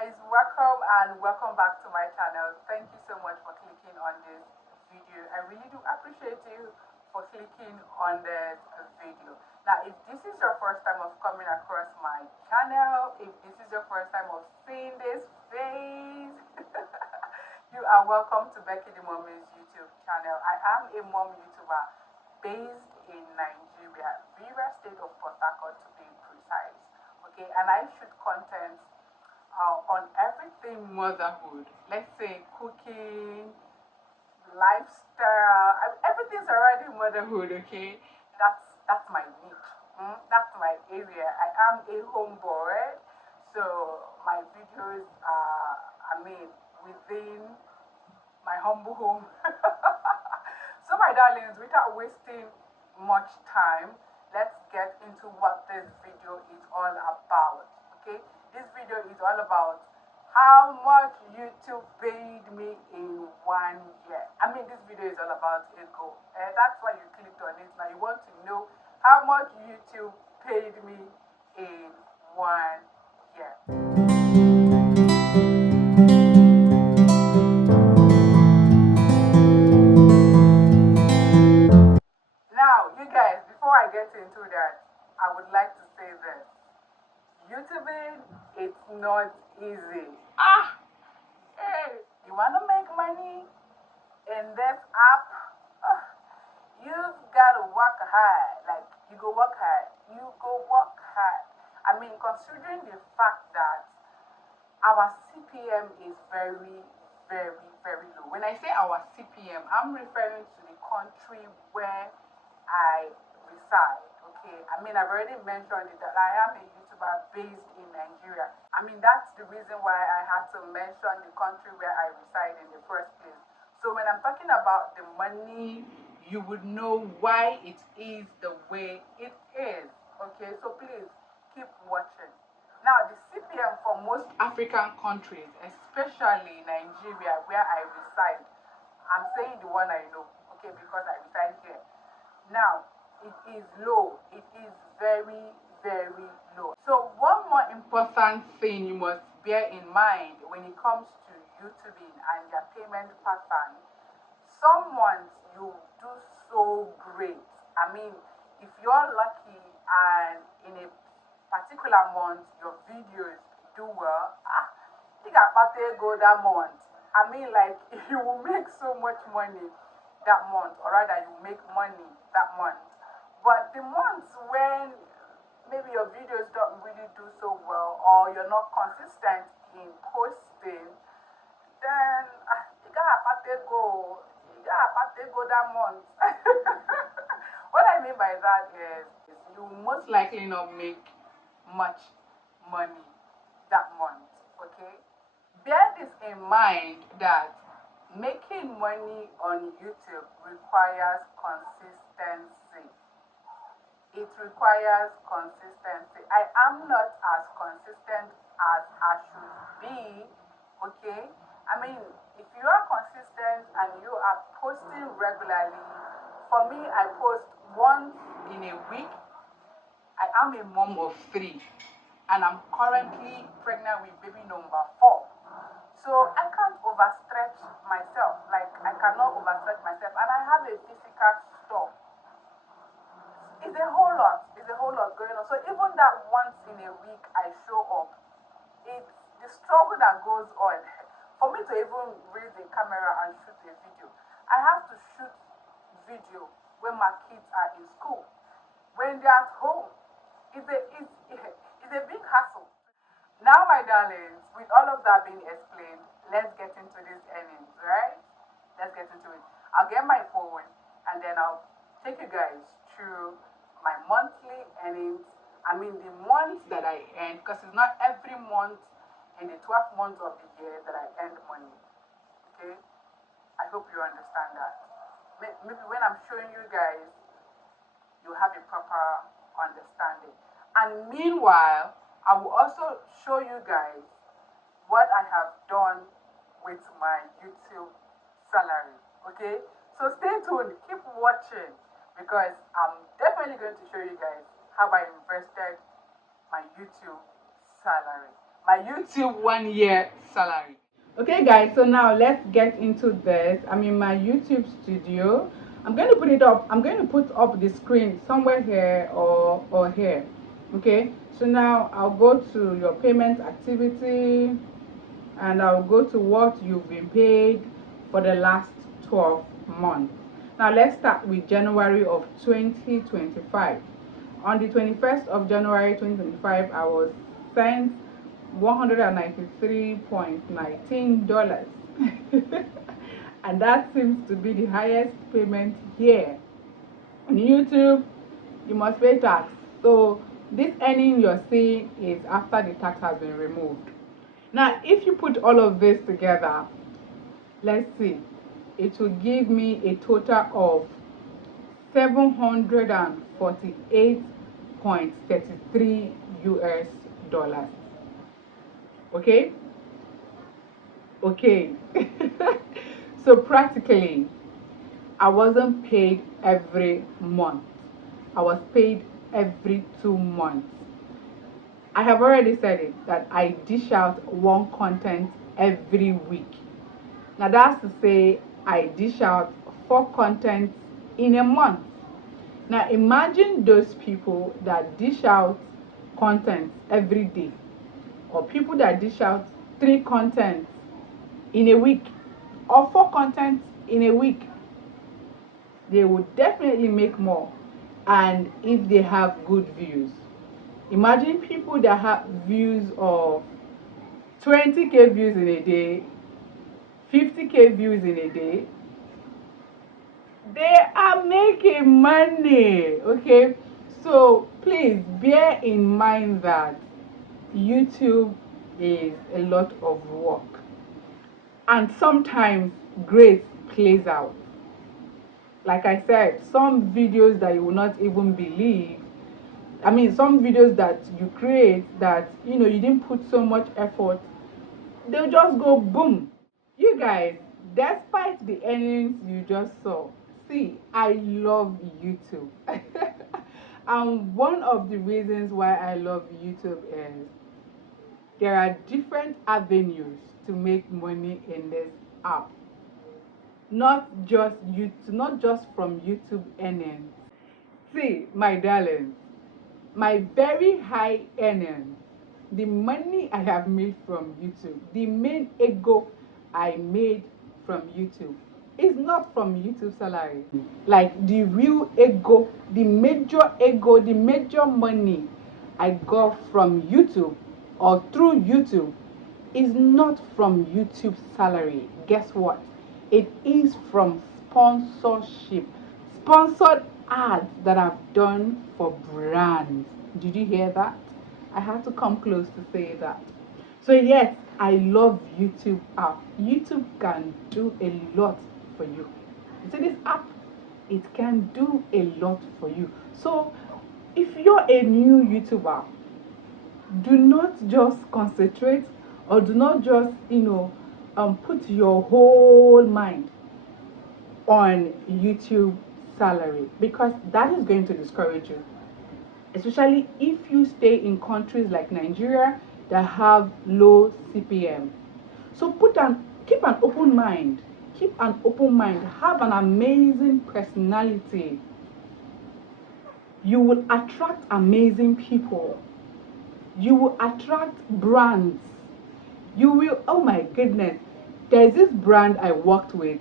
guys, welcome back to my channel. Thank you so much for clicking on this video. I really do appreciate you for clicking on this video. Now, if this is your first time of coming across my channel, if this is your first time of seeing this face, you are welcome to Becky the Mommy's YouTube channel. I am a mom YouTuber based in Nigeria, Rivers State of Port Harcourt to be precise. Okay, and I shoot content on everything motherhood. Let's say cooking, lifestyle, everything's already motherhood. Okay, that's my niche. That's my area. I am a homeboy, so my videos are, within my humble home. So, my darlings, without wasting much time, let's get into what this video is all about. Okay, this video is all about how much YouTube paid me in 1 year. This video is all about a goal, and that's why you clicked on it. Now, you want to know how much YouTube paid me in 1 year. Now, you guys, before I get into that, I would like to say this. YouTubing, it's not easy. Hey, you want to make money in this app? You've got to work hard. Like, you go work hard. Considering the fact that our CPM is very, very, very low. When I say our CPM, I'm referring to the country where I reside. Okay, I've already mentioned it that I am a YouTuber based in Nigeria. That's the reason why I had to mention the country where I reside in the first place. So when I'm talking about the money, you would know why it is the way it is. Okay, so please keep watching. Now, the CPM for most African countries, especially Nigeria, where I reside, I'm saying the one I know, okay, because I reside here. Now, it is low. It is very, very low. So, one more important thing you must bear in mind when it comes to YouTubing and their payment pattern. Some months you do so great. If you're lucky and in a particular month your videos do well, you got to go that month. You will make so much money that month, or rather you make money that month. But the months when maybe your videos don't really do so well, or you're not consistent in posting, then you gotta go that month. What I mean by that is you most likely not make much money that month. Okay, bear this in mind that making money on YouTube requires consistency. It requires consistency. I am not as consistent as I should be. Okay, if you are consistent and you are posting regularly, for me, I post once in a week. I am a mom of 3, and I'm currently pregnant with baby number 4. So I can't overstretch myself. I cannot overstretch myself, and I have a physical store. It's a whole lot. It's a whole lot going on. So even that once in a week I show up, it's the struggle that goes on. For me to even raise the camera and shoot a video, I have to shoot video when my kids are in school. When they're at home, it's a big hassle. Now, my darlings, with all of that being explained, let's get into these earnings, right? Let's get into it. I'll get my phone and then I'll take you guys through my monthly earnings. The months that I earn, because it's not every month in the 12 months of the year that I earn money. Okay? I hope you understand that. Maybe when I'm showing you guys, you have a proper understanding. And meanwhile, I will also show you guys what I have done with my YouTube salary. Okay? So stay tuned, keep watching, because I'm definitely going to show you guys how I invested my YouTube salary. my YouTube 1 year salary. Okay guys, so now let's get into this. I'm in my YouTube studio. I'm going to put it up. I'm going to put up the screen somewhere here or here. Okay, so now I'll go to your payment activity and I'll go to what you've been paid for the last 12 months. Now let's start with January of 2025. On the 21st of January 2025, I was sent $193.19. And that seems to be the highest payment here. On YouTube, you must pay tax. So this earning you're seeing is after the tax has been removed. Now, if you put all of this together, let's see, it will give me a total of 748.33 US dollars. Okay? Okay. So practically, I wasn't paid every month. I was paid every 2 months. I have already said it that I dish out one content every week. Now that's to say I dish out 4 contents in a month. Now imagine those people that dish out content every day, or people that dish out 3 contents in a week or 4 contents in a week. They would definitely make more, and if they have good views. Imagine people that have views of 20k views in a day, 50k views in a day. They are making money. Okay, so please bear in mind that YouTube is a lot of work, and sometimes grace plays out. Like I said, some videos that you will not even believe, some videos that you create that you didn't put so much effort, they'll just go boom. You guys, despite the earnings you just saw, see, I love YouTube. And one of the reasons why I love YouTube is there are different avenues to make money in this app. Not just from YouTube earnings. See, my darlings, my very high earnings, the money I have made from YouTube, the main ego I made from YouTube is not from YouTube salary. Like the real ego, the major money I got from YouTube or through YouTube is not from YouTube salary. Guess what? It is from sponsorship, sponsored ads that I've done for brands. Did you hear that? I had to come close to say that. So yes, I love YouTube app. YouTube can do a lot for you. You see this app? It can do a lot for you. So if you're a new YouTuber, do not just concentrate, or do not just put your whole mind on YouTube salary, because that is going to discourage you, especially if you stay in countries like Nigeria that have low CPM. So keep an open mind. Have an amazing personality. You will attract amazing people. You will attract brands. You will, oh my goodness, there's this brand I worked with,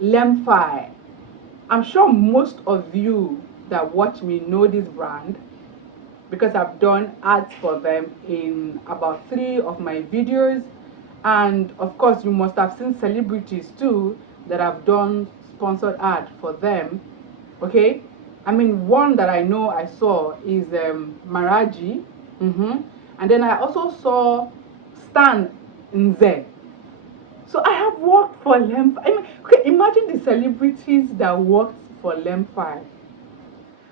Lemfi. I'm sure most of you that watch me know this brand because I've done ads for them in about 3 of my videos. And of course, you must have seen celebrities too that I've done sponsored ad for them. Okay, one that I know I saw is Maraji. And then I also saw Stan Nze. So I have worked for Lemfi. Okay, imagine the celebrities that worked for Lemfi,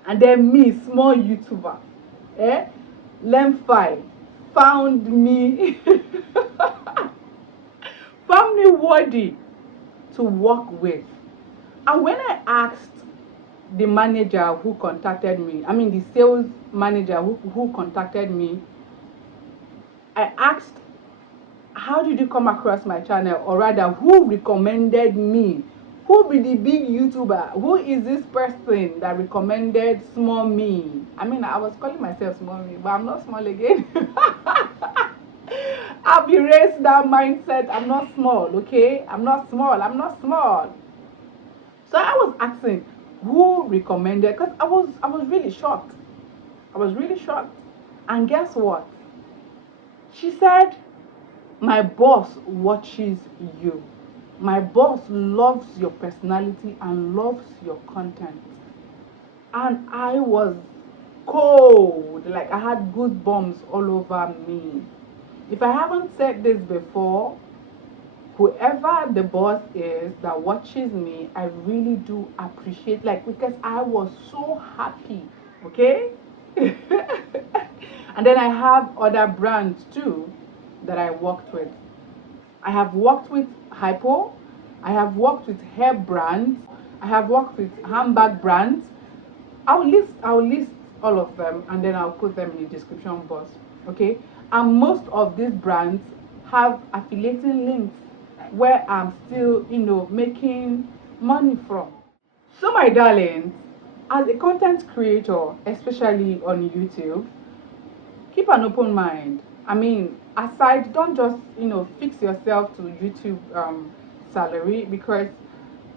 and then me, small YouTuber. Lemfi found me found me worthy to work with. And when I asked the manager who contacted me, the sales manager who contacted me, I asked, how did you come across my channel, or rather, who recommended me? Who be the big YouTuber? Who is this person that recommended small me? I mean, I was calling myself small me, but I'm not small again. I've erased that mindset. I'm not small, okay? I'm not small. I'm not small. So I was asking who recommended, because I was really shocked. I was really shocked. And guess what? She said, my boss watches you. My boss loves your personality and loves your content. And I was cold. Like I had goosebumps all over me. If I haven't said this before, whoever the boss is that watches me, I really do appreciate, like, because I was so happy. Okay. And then I have other brands too that I worked with. I have worked with Hypo, I have worked with hair brands, I have worked with handbag brands. I'll list all of them, and then I'll put them in the description box. Okay? And most of these brands have affiliating links where I'm still, making money from. So my darlings, as a content creator, especially on YouTube, keep an open mind. I mean, aside, don't just fix yourself to YouTube salary, because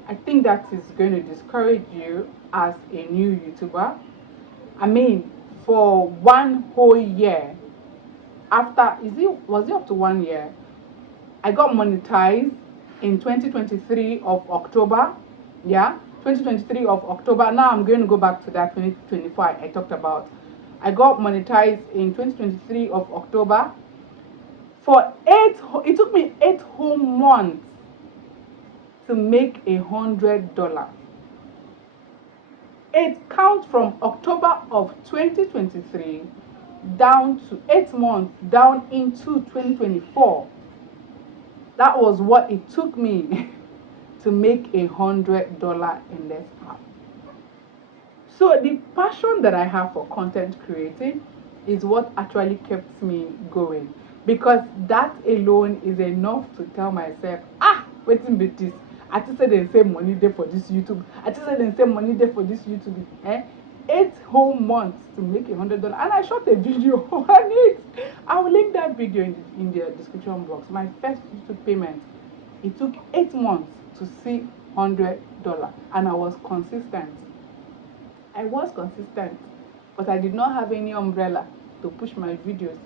I think that is going to discourage you as a new YouTuber. I mean, for one whole year, after, was it up to 1 year? I got monetized in 2023 of October. Yeah, 2023 of October. Now I'm going to go back to that 2024 I talked about. I got monetized in 2023 of October. It took me 8 whole months to make $100. It counts from October of 2023 down to 8 months down into 2024. That was what it took me to make $100 in this app. So the passion that I have for content creating is what actually kept me going, because that alone is enough to tell myself, waiting be this. I just said they save money there for this YouTube. I just said they save money there for this YouTube. 8 whole months to make $100, and I shot a video on it. I will link that video in the description box. My first YouTube payment. It took 8 months to see $100, and I was consistent. But I did not have any umbrella to push my videos.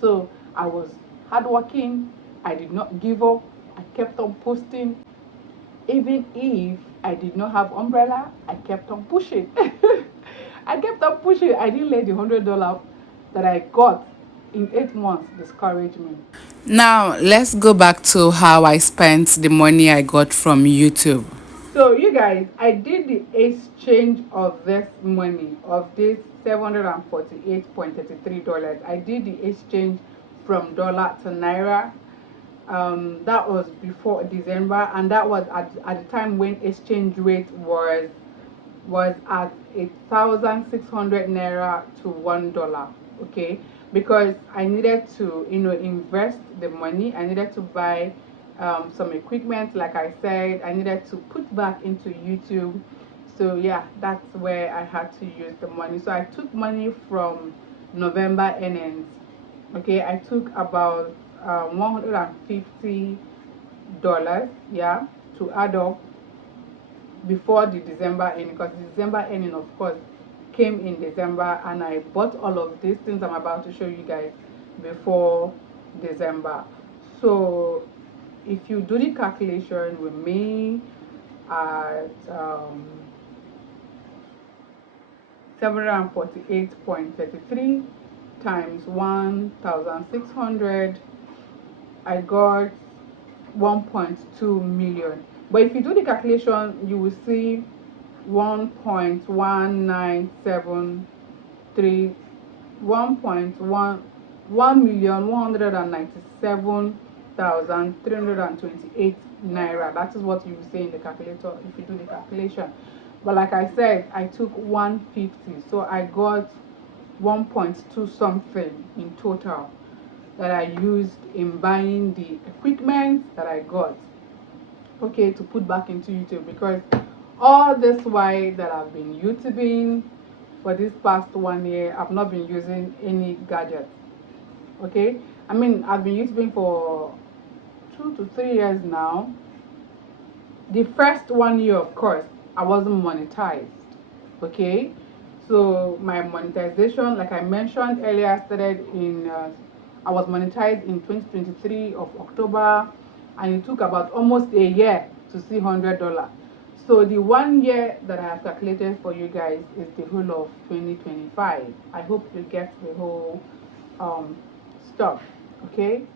So I was hardworking. I did not give up. I kept on posting. Even if I did not have umbrella, I kept on pushing. I kept on pushing. I didn't let the $100 that I got in 8 months discourage me. Now, let's go back to how I spent the money I got from YouTube. So you guys, I did the exchange of this money, of this $748.33. I did the exchange from dollar to naira. That was before December, and that was at the time when exchange rate was at 1,600 naira to $1. Okay, because I needed to invest the money. I needed to buy some equipment. Like I said, I needed to put back into YouTube. So yeah, that's where I had to use the money. So I took money from November earnings. Okay, I took about $150, yeah, to add up before the December ending, because the December ending, of course, came in December, and I bought all of these things I'm about to show you guys before December. So if you do the calculation with me at 748.33 times 1,600, I got 1.2 million. But if you do the calculation, you will see 1.1973 1,197,328 naira. That is what you will see in the calculator if you do the calculation. But like I said, I took 150, so I got 1.2 something in total. that I used in buying the equipment that I got, okay, to put back into YouTube, because all this while that I've been YouTubing for this past 1 year, I've not been using any gadgets. Okay, I mean, I've been YouTubing for 2 to 3 years now. The first 1 year, of course, I wasn't monetized. Okay, so my monetization, like I mentioned earlier, started in I was monetized in 2023 of October, and it took about almost a year to see $100. So the 1 year that I have calculated for you guys is the whole of 2025. I hope you get the whole um, stuff. Okay,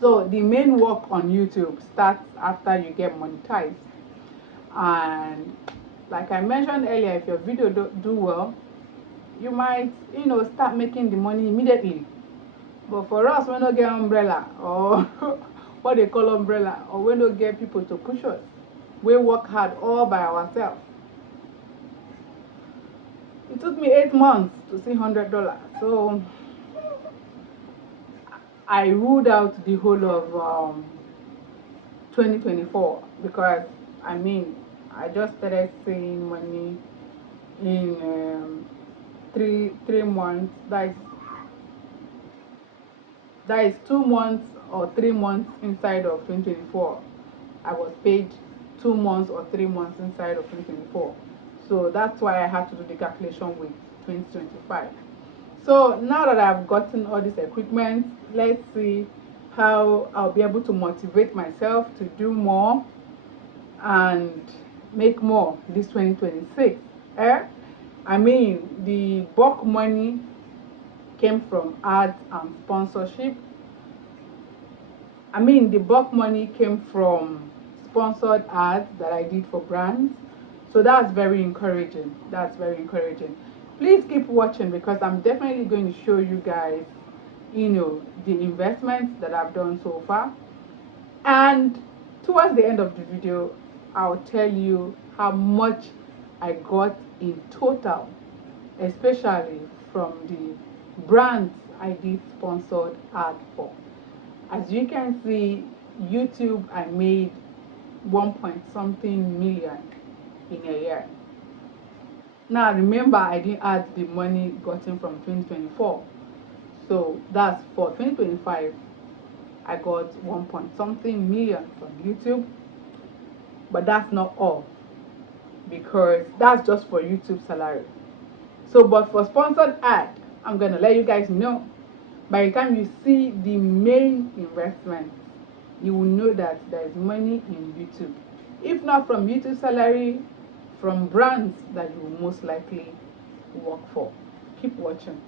so the main work on YouTube starts after you get monetized. And like I mentioned earlier, if your video do well, you might, start making the money immediately. But for us, we don't get umbrella, or what they call umbrella, or we don't get people to push us. We work hard all by ourselves. It took me 8 months to see $100. So I ruled out the whole of 2024, because I mean, I just started seeing money in three months. That is 2 months or 3 months inside of 2024. I was paid 2 months or 3 months inside of 2024. So that's why I had to do the calculation with 2025. So now that I've gotten all this equipment, let's see how I'll be able to motivate myself to do more and make more this 2026. I mean, the bulk money came from ads and sponsorship. I mean, the bulk money came from sponsored ads that I did for brands. So that's very encouraging. That's very encouraging. Please keep watching, because I'm definitely going to show you guys, the investments that I've done so far. And towards the end of the video, I'll tell you how much I got in total, especially from the brands I did sponsored ad for. As you can see, YouTube, I made 1 point something million in a year. Now remember, I didn't add the money gotten from 2024. So that's for 2025. I got 1 point something million from YouTube. But that's not all, because that's just for YouTube salary. So, but for sponsored ad, I'm gonna let you guys know. By the time you see the main investment, you will know that there is money in YouTube. If not from YouTube salary, from brands that you will most likely work for. Keep watching.